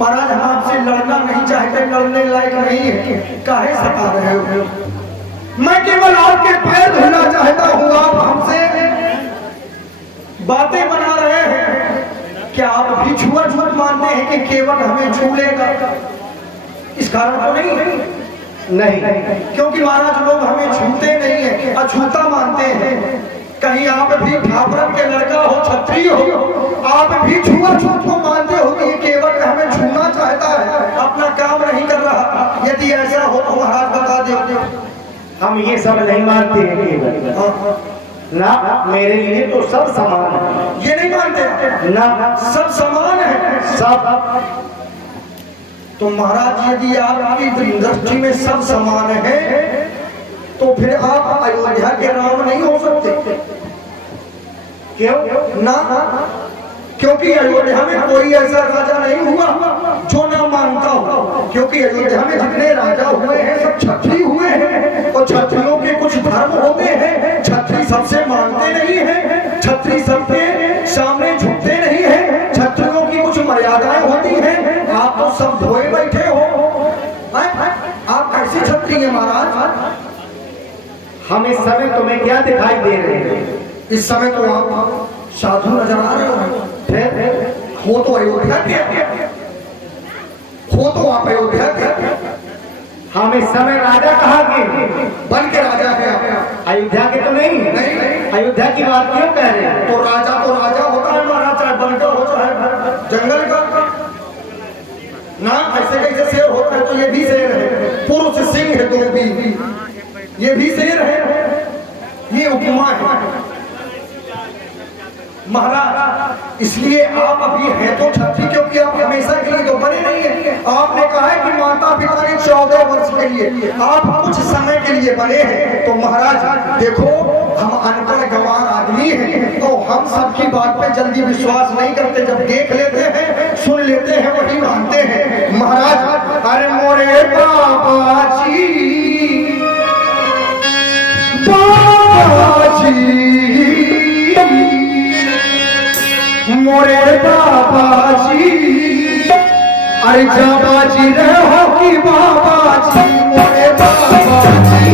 महाराज हम आपसे लड़ना नहीं चाहते, लड़ने लायक नहीं है, काहे सता रहे हो? मैं केवल आपके पैर धोना चाहता हूँ, आप हमसे बातें बना रहे हैं। क्या आप भी छुआ छूत मानते हैं कि केवल हमें छू लेगा? इस कारण तो नहीं, क्योंकि महाराज लोग हमें छूते नहीं है, अछूता मानते हैं। कहीं आप भी ठाकुर के लड़का हो, क्षत्रिय हो, आप भी छुआ छूत को मानते हो कि केवल हमें छूना चाहता है, अपना काम नहीं कर रहा। यदि ऐसा हो तो महाराज बता दो। हम ये सब नहीं मानते हैं केवल ना, मेरे लिए तो सब समान है। ये नहीं मानते ना, सब समान है सब। तो महाराज यदि आपकी दृष्टि में सब समान है तो फिर आप अयोध्या के राम नहीं हो सकते। क्यों ना? क्योंकि अयोध्या में कोई ऐसा राजा नहीं हुआ जो ना मानता हो। क्योंकि अयोध्या में जितने राजा हुए हैं सब क्षत्रिय हुए हैं, और क्षत्रियों के कुछ धर्म होते हैं। क्षत्रिय सबसे मानते नहीं है, क्षत्रिय सबके सामने झुकते नहीं है, क्षत्रियों की कुछ मर्यादाएं होती हैं। आप तो सब धोए बैठे हो, आप कैसे क्षत्रिय हैं महाराज? हम इस समय तुम्हें क्या दिखाई दे रहे हैं? इस समय तो आप साधु नजर आ रहे हो। हो तो अयोध्या के, हो तो आप अयोध्या के। हम इस समय राजा कहाँ के? बन के राजा है आप। अयोध्या के तो नहीं। अयोध्या की बात क्यों कह रहे हैं? तो राजा होता है महाराज, चाहे बन का हो चाहे जंगल का ना। ऐसे कैसे शेर होता है? तो ये भी शेर है, पुरुष सिंह है तो भी ये भी शेर है। ये उपमा है महाराज। इसलिए आप अभी हैं तो क्षत्रिय, क्योंकि आप हमेशा के लिए तो बने नहीं है। आपने कहा है कि माता पिता ने 14 वर्ष के लिए, आप कुछ समय के लिए बने हैं। तो महाराज देखो, हम अनपढ़ गंवार आदमी हैं, तो हम सबकी बात पे जल्दी विश्वास नहीं करते। जब देख लेते हैं, सुन लेते हैं, वही मानते हैं महाराज। अरे मोरे बाबा जी, मोरे बाबा जी, अरे जाबा जी रहो कि बाबा जी, मोरे बाबा जी।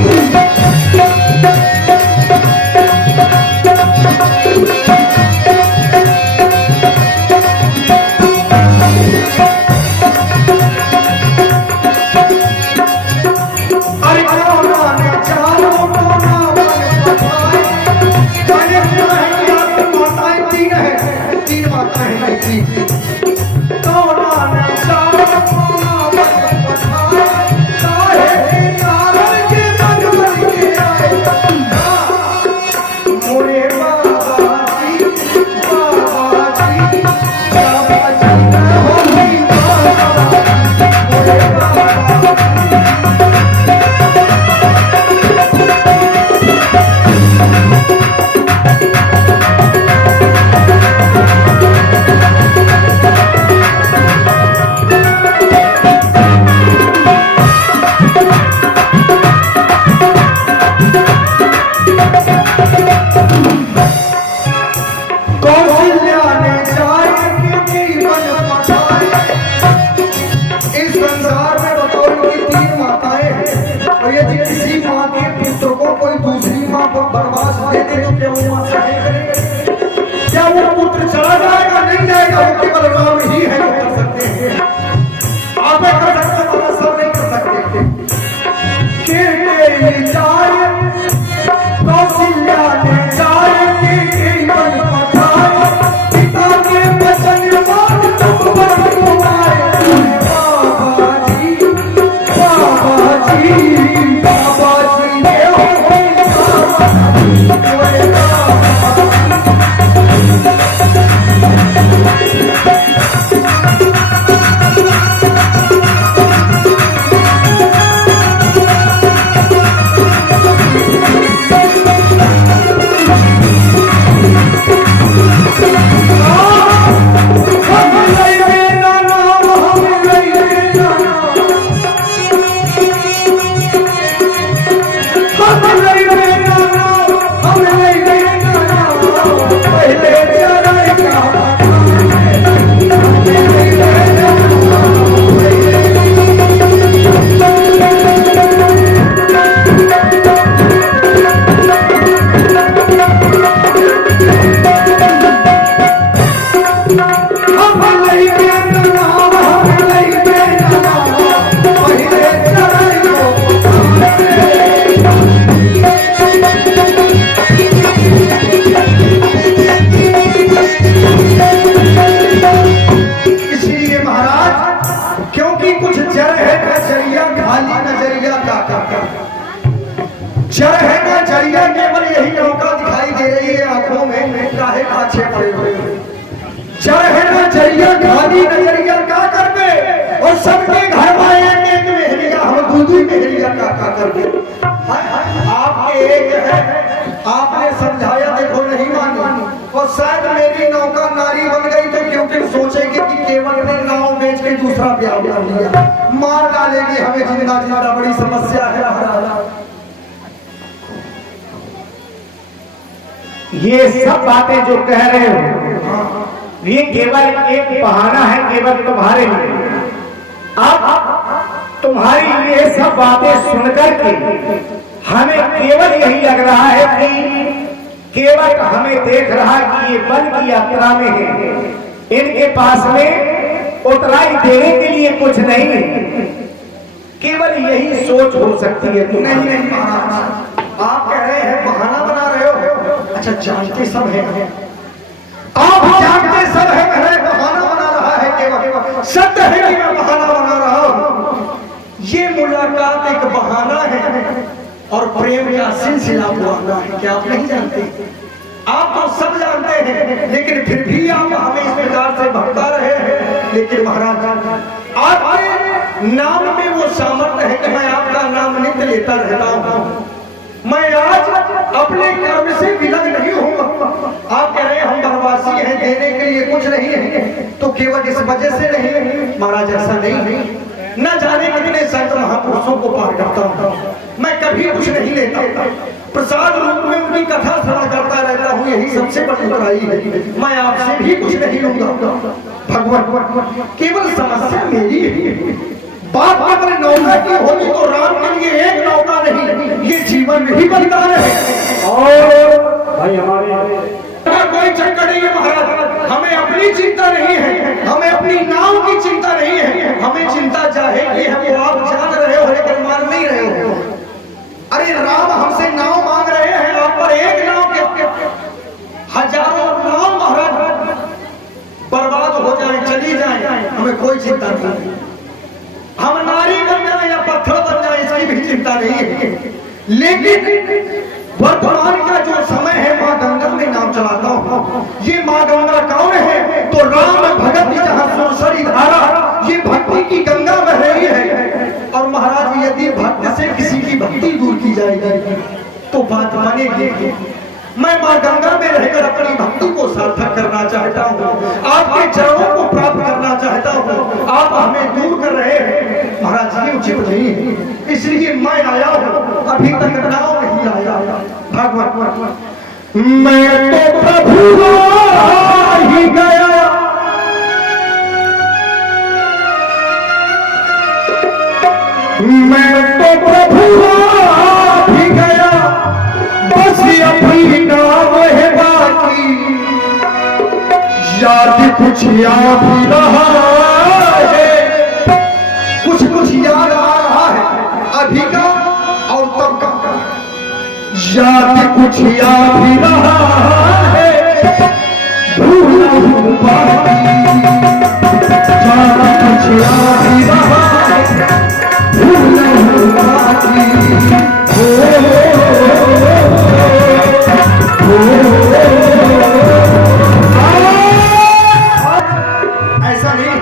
पाछे पड़े हुए चढ़ है ना जरिया खाली नजरिया का करबे और सबके घर में एक मेहरिया हम दूध मेहरिया का करबे। आपके एक है आपने समझाया देखो नहीं मानी और शायद मेरी नौका नारी बन गई तो क्योंकि सोचेगी कि केवल ने नाव बेच के दूसरा ब्याह कर लिया, मार डालेगी हमें जिंदा जिंदा। बड़ी समस्या है महाराज। ये सब बातें जो कह रहे हो ये केवल एक बहाना है, केवल तुम्हारे लिए। अब तुम्हारी ये सब बातें सुनकर के हमें केवल यही लग रहा है कि केवल हमें देख रहा है कि ये वन की यात्रा में है, इनके पास में उतराई देने के लिए कुछ नहीं है। केवल यही सोच हो सकती है। नहीं नहीं महाराज, आप कह रहे हैं बहाना बना रहे हो। अच्छा जानते सब है, आप जानते सब है कह रहे बहाना बना रहा है, केवल सत्य है कि मैं बहाना बना रहा हूं। ये मुलाकात एक बहाना है और प्रेम का सिलसिला हुआ है। क्या आप नहीं जानते? आप तो सब जानते हैं लेकिन फिर भी आप हमें इस प्रकार से भटका रहे हैं। लेकिन महाराज आपके नाम में वो सामर्थ्य है कि मैं आपका नाम नित्य लेता रहता हूँ। मैं आज अपने कर्म से विलग नहीं हूँ। आप कह रहे हैं हम बनवासी हैं, देने के लिए कुछ नहीं है, तो केवल इस वजह से नहीं महाराज, ऐसा नहीं। न जाने कितने संत महापुरुषों को पार करता हूँ, मैं कभी कुछ नहीं लेता, प्रसाद रूप में उनकी कथा श्रवण करता रहता हूँ, यही सबसे बड़ी बड़ाई है। मैं आपसे भी कुछ नहीं लूंगा भगवान, केवल समस्या मेरी है। बात अगर नौका की होगी तो राम के लिए एक नौका नहीं, ये जीवन में ही बनता है। और भाई हमारे कोई चक्कर नहीं है महाराज, हमें अपनी चिंता नहीं है, हमें अपनी नाव की चिंता नहीं है, हमें चिंता चाहे कि हम वो आप जान रहे हो लेकिन मान नहीं रहे हो। अरे राम हमसे नाव मांग रहे हैं, आप पर एक नाव के हजारों नाव महाराज बर्बाद हो जाए, चली जाए, हमें कोई चिंता नहीं। हम नारी बन जाए या पत्थर बन जाए इसकी भी चिंता नहीं है। लेकिन वर्तमान का जो समय है माँ गंगा में नाम चलाता हूँ। ये माँ गंगा कौन है? तो राम भगत जहाँ सुरसरी धारा, ये भक्ति की गंगा बह रही है। और महाराज यदि भक्त से किसी की भक्ति दूर की जाएगी तो बात बनेगी। मैं माँ गंगा में रहकर अपनी भक्ति को सार्थक करना चाहता हूँ, आपके चरणों को प्राप्त करना चाहता हूँ। आप हमें दूर कर रहे हैं महाराज, ये उचित नहीं है, इसलिए मैं आया हूँ, अभी तक नाव नहीं आया। भगवान मैं तो प्रभु ही गया, मैं तो प्रभु ही गया, बस अपनी नाम है बाकी, याद कुछ याद रहा है, कुछ याद आ रहा है अभी का और तब का, याद कुछ याद रहा है, भूला हूँ बाकी, याद कुछ याद रहा है, भूला हूँ बाकी। ऐसा नहीं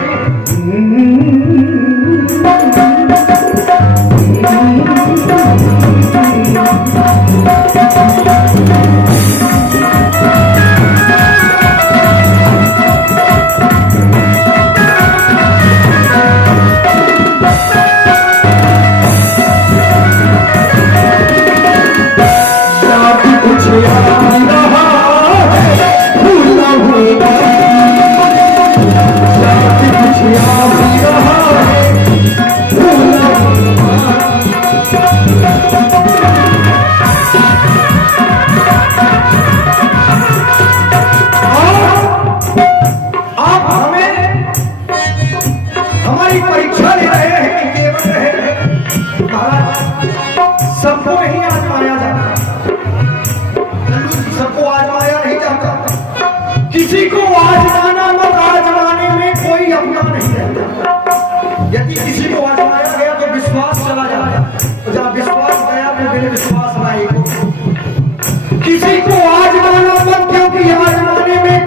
किसी को आजमाना मत, क्योंकि आजमाने में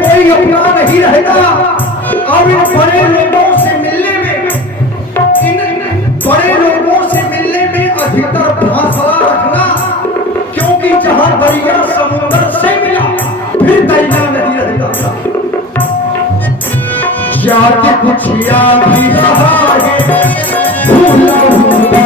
कुछ याद ही रहा है भूला हुआ।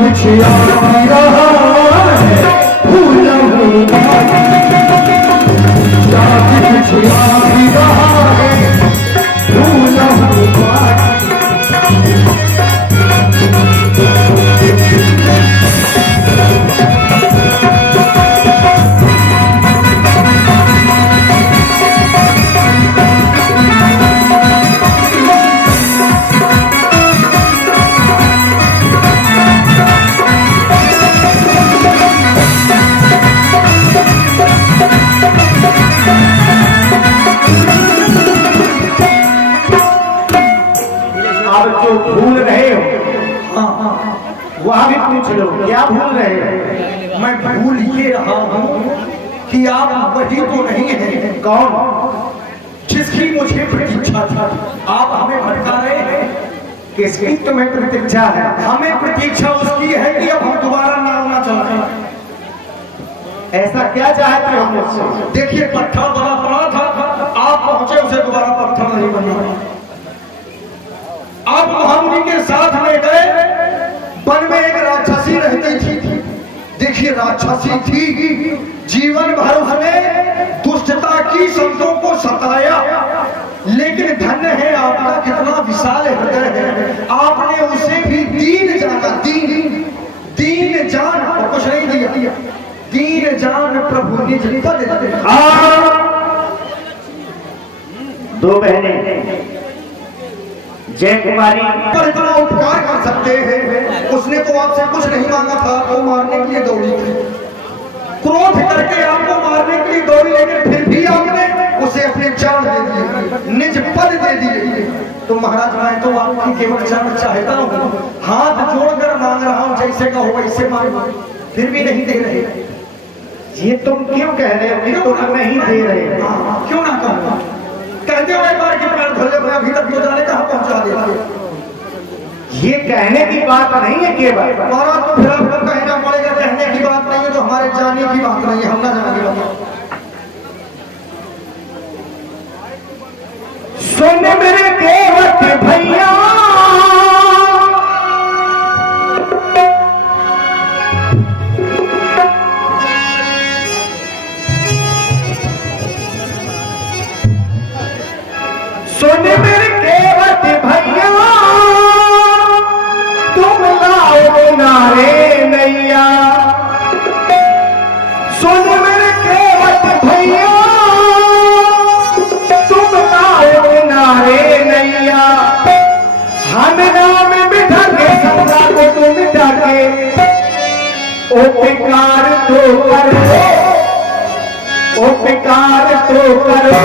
कुछ याद नहीं रहा है भूला हुआ। कुछ याद नहीं रहा है भूला हुआ। भूल रहे हो वह भी पूछ लो, क्या भूल रहे हो? मैं भूल ये रहा हूँ कि आप वही तो नहीं है कौन जिसकी मुझे प्रतीक्षा था। आप हमें भटका रहे हैं। किसकी तुम्हें प्रतीक्षा है? हमें प्रतीक्षा उसकी है कि अब हम दोबारा नाव ना चलाएं। ऐसा क्या चाहते हो मुझसे? देखिए पत्थर बना पड़ा था, आप पहुंचे उसे दोबारा पत्थर नहीं बना। आप महामुनि के साथ में गए। वन में एक राक्षसी रहती थी। देखिए राक्षसी थी, जीवन भर उसने दुष्टता की संतों को सताया, लेकिन धन्य है आपका कितना विशाल हृदय है। आपने उसे भी दीन जाना, दीन जान और कुछ नहीं दिया। दीन जान प्रभु निज पद दे। दो बहनें जय कुमारी पर इतना उपकार कर सकते हैं। उसने तो आपसे कुछ नहीं मांगा था, आपको मारने के लिए दौड़ी थी, क्रोध करके आपको मारने के लिए दौड़ी, लेकिन फिर भी आपने उसे अपने जान दे दिए, निज पद दे दिए। तो महाराज मैं तो आपकी केवल जान चाहता हूँ, हाथ जोड़कर मांग रहा हूँ, जैसे कहो वैसे मांगो, फिर भी नहीं दे रहे। ये तुम क्यों कह रहे हो कि तुम नहीं दे रहे? क्यों ना कहूँ? कहते हो एक बार कि पैर धोले मैं अभी तक तो जाने कहाँ पहुंचा दिया। ये कहने की बात नहीं है केवल महाराज, तो फिर आपको कहना पड़ेगा। कहने की बात नहीं है तो हमारे जाने की बात नहीं है, हम ना जाने की बात। सुन मेरे देवत भैया, सुन मेरे केवट भैया, तुम लाओ किनारे नैया। सुन मेरे केवट भैया, तुम लाओ किनारे नैया। हम नाम बिठा के सपना को तुम मिटा के ओ पिकार तो करो, ओ पिकार तो करो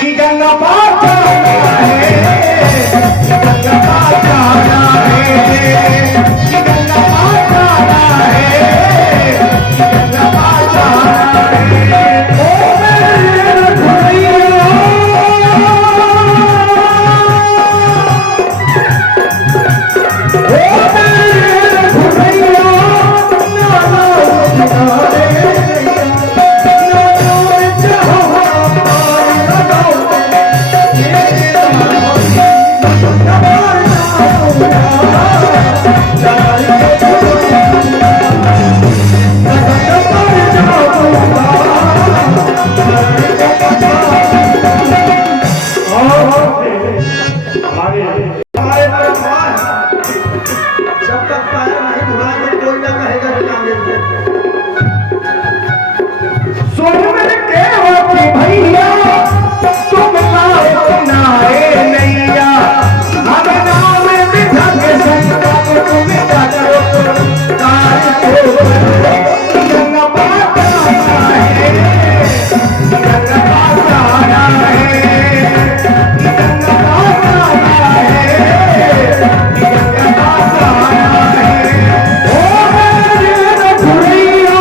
कि गंगा पार जाना है, गंगा पार जाना है, कि गंगा पार जाना है, कि गंगा पार जाना है। ओ मेरे भैया, ओ मेरे भैया, ना किनारे जब तक पैर नहीं धुलाएंगे कोई ना कहेगा कि आगे सुन के होती भैया तुम किनारे नैया अब नाम बिठा के संगा को तुम जानो काज को गंगा पाता है गंगा पाता है गंगा पाता है गंगा पाता है ओ मेरे भुलिया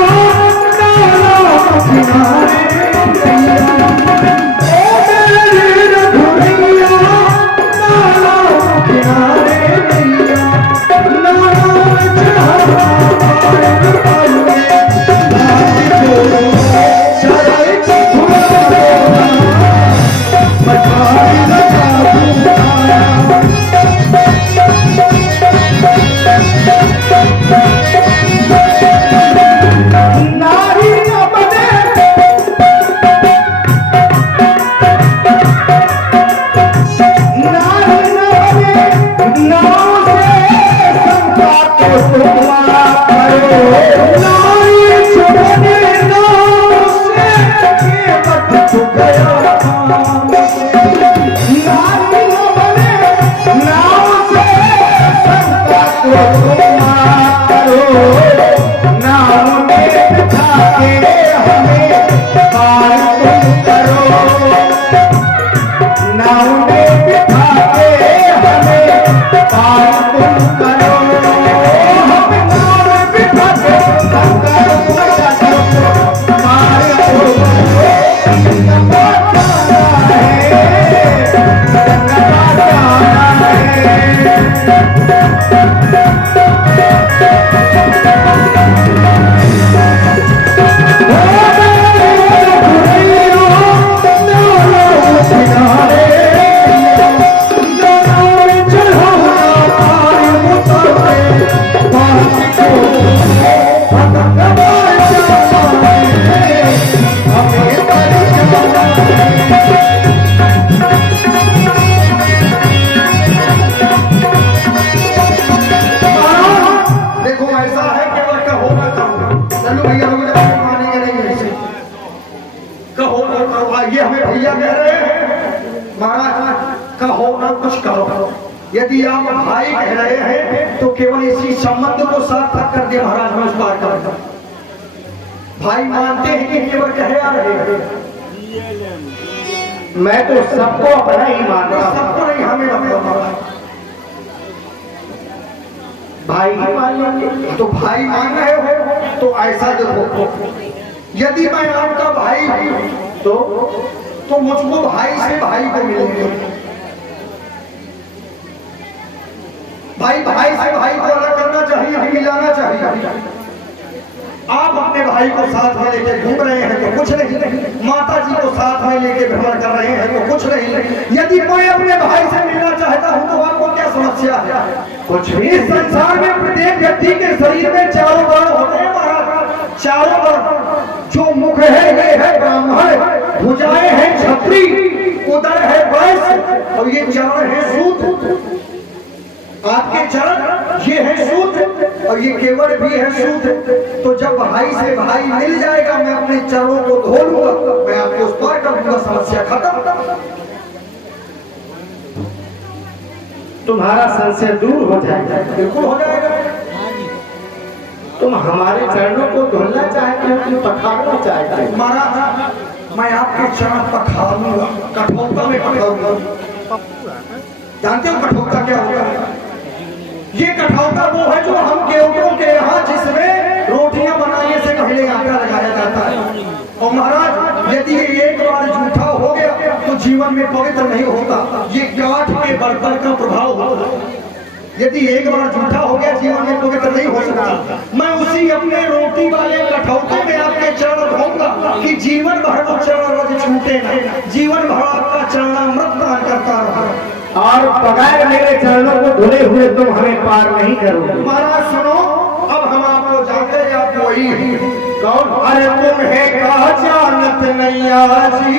किनारे ये हमें भैया कह रहे हैं महाराज कहो ना कुछ कहो। यदि आप भाई कह रहे हैं तो केवल इसी संबंध को सार्थक कर दे महाराज मैं उस बार कर भाई मानते हैं कि केवल कहे आ रहे हैं। मैं तो सबको अपना ही मानता हूं। सबको नहीं हमें मतलब भाई ही मान लेंगे तो भाई मान रहे हो तो ऐसा देखो यदि मैं आपका भाई तो मुझको भाई से भाई को मिलेंगे। भाई भाई से भाई को अलग करना चाहिए मिलाना चाहिए। आप अपने भाई को साथ में लेके घूम रहे हैं तो कुछ नहीं, माता जी को साथ में लेके भ्रमण कर रहे हैं तो कुछ नहीं। यदि कोई अपने भाई से मिलना चाहता हूं तो आपको क्या समस्या है? कुछ भी। इस संसार में प्रत्येक व्यक्ति के शरीर में चारों वर्ण होते हैं महाराज। चारों वर्ण जो मुख है ये है ब्राह्मण, भुजाएं हैं क्षत्रिय, उदर है वैश्य और ये चरण है शूद्र। आपके चरण ये है शूद्र और ये केवल भी है शूद्र। तो जब भाई से भाई मिल जाएगा मैं अपने चरणों को धो लूंगा, मैं आपको उस पार कर दूंगा, समस्या खत्म। तुम्हारा संशय दूर हो जाएगा। बिल्कुल हो जाएगा। तुम हमारे चरणों को धोना चाहते हो कि पखारना चाहते हो? महाराज मैं आपके चरण पखारूंगा, कठोरता में पखारूंगा। जानते हो कठोरता क्या होता है? ये कठौता वो है जो हम केवटों के यहाँ जिसमें रोटियां बनाने से पहले आटा लगाया जाता है। और महाराज यदि ये एक बार झूठा हो गया तो जीवन में पवित्र नहीं होता। ये काठ के बर्तन का प्रभाव होता है। यदि एक बार झूठा हो गया जीवन में पवित्र नहीं हो सकता। मैं उसी अपने रोटी वाले कठौते में आपके चरण धोऊंगा कि जीवन भर वो चरण रोज छूटे नहीं, जीवन भर आपका चरणामृत दान करता रहा। और बगैर मेरे चरणों को धुले हुए तुम हमें पार नहीं करोगे। महाराज सुनो, अब हम आपको जानते हैं आप वही कौन? अरे तुम्हें कहा जानत नैया जी